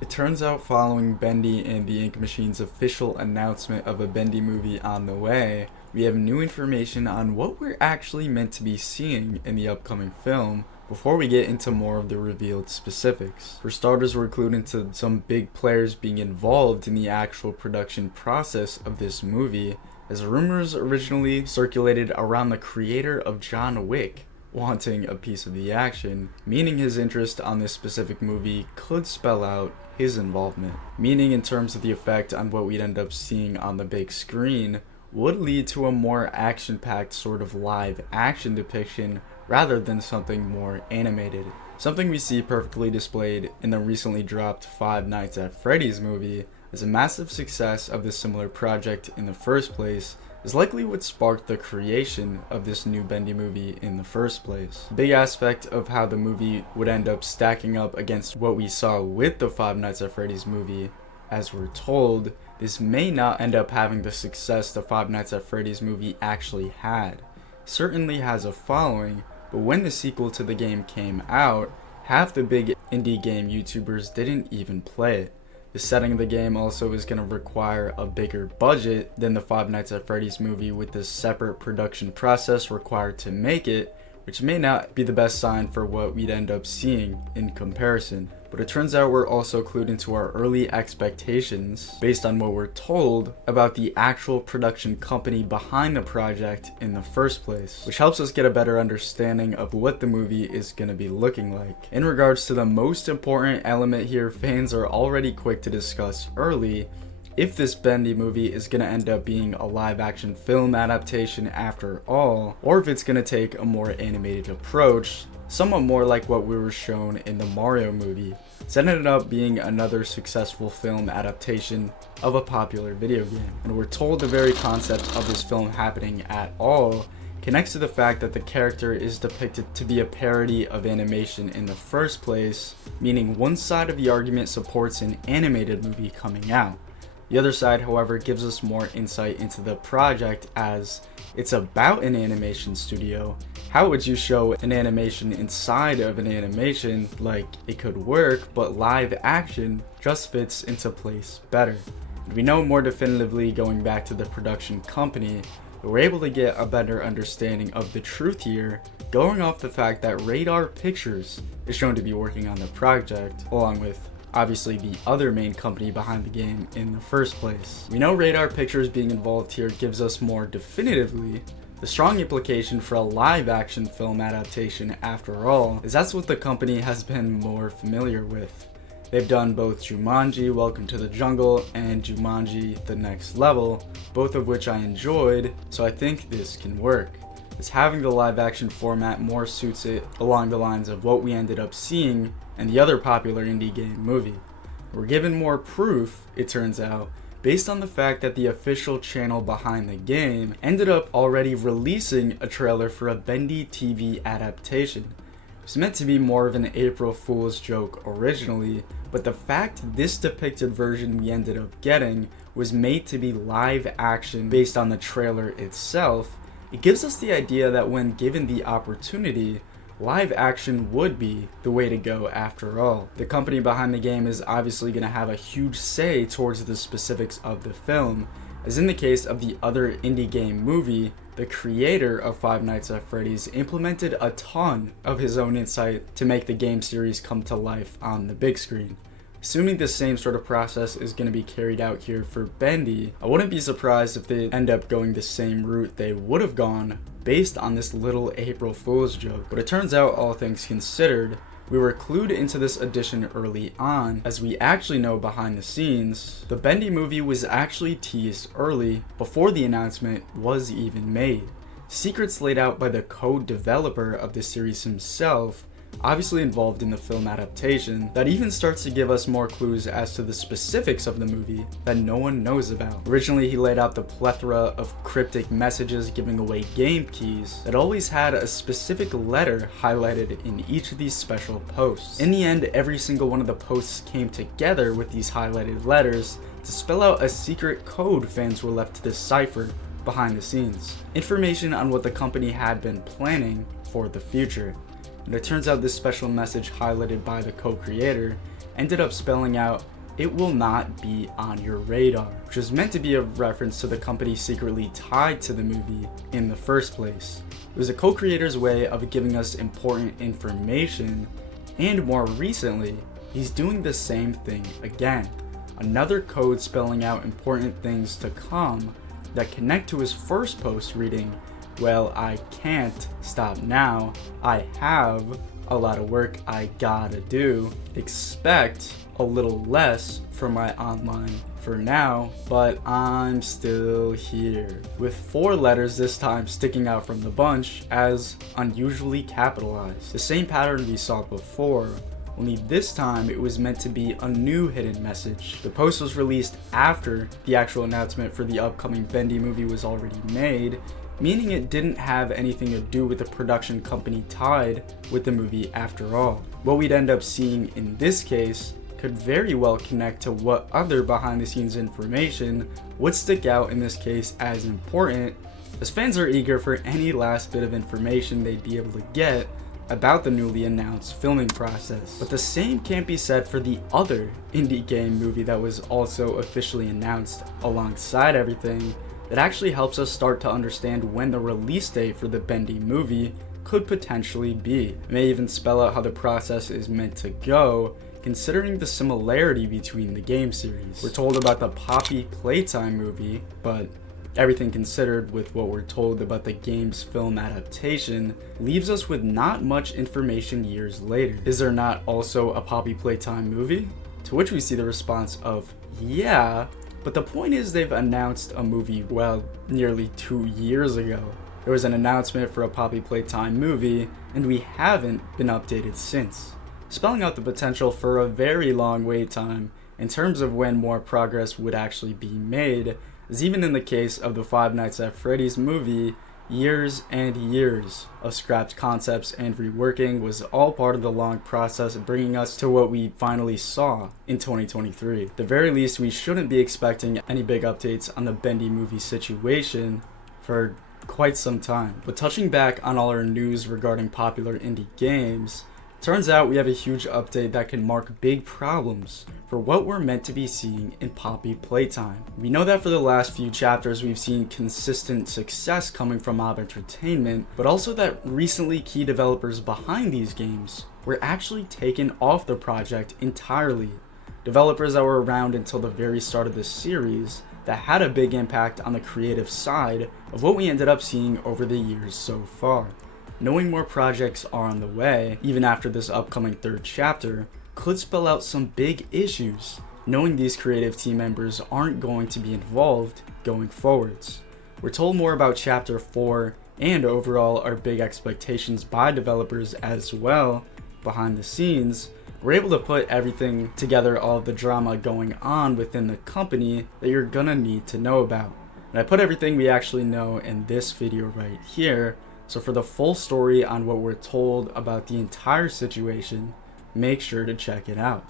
It turns out following Bendy and the Ink Machine's official announcement of a Bendy movie on the way, we have new information on what we're actually meant to be seeing in the upcoming film before we get into more of the revealed specifics. For starters, we're clued into some big players being involved in the actual production process of this movie, as rumors originally circulated around the creator of John Wick wanting a piece of the action, meaning his interest on this specific movie could spell out his involvement. Meaning in terms of the effect on what we'd end up seeing on the big screen would lead to a more action-packed sort of live action depiction rather than something more animated. Something we see perfectly displayed in the recently dropped Five Nights at Freddy's movie, as a massive success of this similar project in the first place is likely what sparked the creation of this new Bendy movie in the first place. A big aspect of how the movie would end up stacking up against what we saw with the Five Nights at Freddy's movie, as we're told, this may not end up having the success the Five Nights at Freddy's movie actually had. Certainly has a following, but when the sequel to the game came out, half the big indie game YouTubers didn't even play it. The setting of the game also is going to require a bigger budget than the Five Nights at Freddy's movie, with the separate production process required to make it, which may not be the best sign for what we'd end up seeing in comparison. But it turns out we're also clued into our early expectations based on what we're told about the actual production company behind the project in the first place, which helps us get a better understanding of what the movie is going to be looking like. In regards to the most important element here, fans are already quick to discuss early if this Bendy movie is going to end up being a live action film adaptation after all, or if it's going to take a more animated approach, somewhat more like what we were shown in the Mario movie. It ended up being another successful film adaptation of a popular video game, and we're told the very concept of this film happening at all connects to the fact that the character is depicted to be a parody of animation in the first place, meaning one side of the argument supports an animated movie coming out. The other side, however, gives us more insight into the project, as it's about an animation studio. How would you show an animation inside of an animation? Like, it could work, but live action just fits into place better. And we know more definitively going back to the production company, but we're able to get a better understanding of the truth here, going off the fact that Radar Pictures is shown to be working on the project, along with obviously the other main company behind the game in the first place. We know Radar Pictures being involved here gives us more definitively the strong implication for a live action film adaptation after all, is that's what the company has been more familiar with. They've done both Jumanji: Welcome to the Jungle and Jumanji: The Next Level, both of which I enjoyed, so I think this can work. As having the live action format more suits it along the lines of what we ended up seeing in the other popular indie game movie. We're given more proof, it turns out, based on the fact that the official channel behind the game ended up already releasing a trailer for a Bendy TV adaptation. It was meant to be more of an April Fool's joke originally, but the fact this depicted version we ended up getting was made to be live action based on the trailer itself, it gives us the idea that when given the opportunity, live action would be the way to go after all. The company behind the game is obviously going to have a huge say towards the specifics of the film. As in the case of the other indie game movie, the creator of Five Nights at Freddy's implemented a ton of his own insight to make the game series come to life on the big screen. Assuming the same sort of process is going to be carried out here for Bendy, I wouldn't be surprised if they end up going the same route they would have gone based on this little April Fool's joke. But it turns out, all things considered, we were clued into this edition early on, as we actually know behind the scenes, the Bendy movie was actually teased early before the announcement was even made. Secrets laid out by the co-developer of the series himself, obviously involved in the film adaptation, that even starts to give us more clues as to the specifics of the movie that no one knows about. Originally, he laid out the plethora of cryptic messages giving away game keys that always had a specific letter highlighted in each of these special posts. In the end, every single one of the posts came together with these highlighted letters to spell out a secret code fans were left to decipher behind the scenes. Information on what the company had been planning for the future. And it turns out this special message highlighted by the co-creator ended up spelling out, "It will not be on your radar," which was meant to be a reference to the company secretly tied to the movie in the first place. It was a co-creator's way of giving us important information, and more recently, he's doing the same thing again. Another code spelling out important things to come that connect to his first post reading, "Well, I can't stop now. I have a lot of work I gotta do. Expect a little less from my online for now, but I'm still here," with 4 letters this time sticking out from the bunch as unusually capitalized. The same pattern we saw before, only this time it was meant to be a new hidden message. The post was released after the actual announcement for the upcoming Bendy movie was already made, meaning it didn't have anything to do with the production company tied with the movie after all. What we'd end up seeing in this case could very well connect to what other behind the scenes information would stick out in this case as important, as fans are eager for any last bit of information they'd be able to get about the newly announced filming process. But the same can't be said for the other indie game movie that was also officially announced alongside everything, that actually helps us start to understand when the release date for the Bendy movie could potentially be. It may even spell out how the process is meant to go, considering the similarity between the game series. We're told about the Poppy Playtime movie, but everything considered with what we're told about the game's film adaptation leaves us with not much information years later. Is there not also a Poppy Playtime movie? To which we see the response of, yeah, but the point is they've announced a movie, well, nearly 2 years ago. There was an announcement for a Poppy Playtime movie, and we haven't been updated since, spelling out the potential for a very long wait time in terms of when more progress would actually be made, as even in the case of the Five Nights at Freddy's movie, years and years of scrapped concepts and reworking was all part of the long process of bringing us to what we finally saw in 2023. At the very least, we shouldn't be expecting any big updates on the Bendy movie situation for quite some time. But touching back on all our news regarding popular indie games, turns out we have a huge update that can mark big problems for what we're meant to be seeing in Poppy Playtime. We know that for the last few chapters we've seen consistent success coming from Mob Entertainment, but also that recently key developers behind these games were actually taken off the project entirely. Developers that were around until the very start of the series that had a big impact on the creative side of what we ended up seeing over the years so far. Knowing more projects are on the way, even after this upcoming 3rd chapter, could spell out some big issues, knowing these creative team members aren't going to be involved going forwards. We're told more about Chapter 4 and overall our big expectations by developers as well behind the scenes. We're able to put everything together, all of the drama going on within the company that you're gonna need to know about. And I put everything we actually know in this video right here. So for the full story on what we're told about the entire situation, make sure to check it out.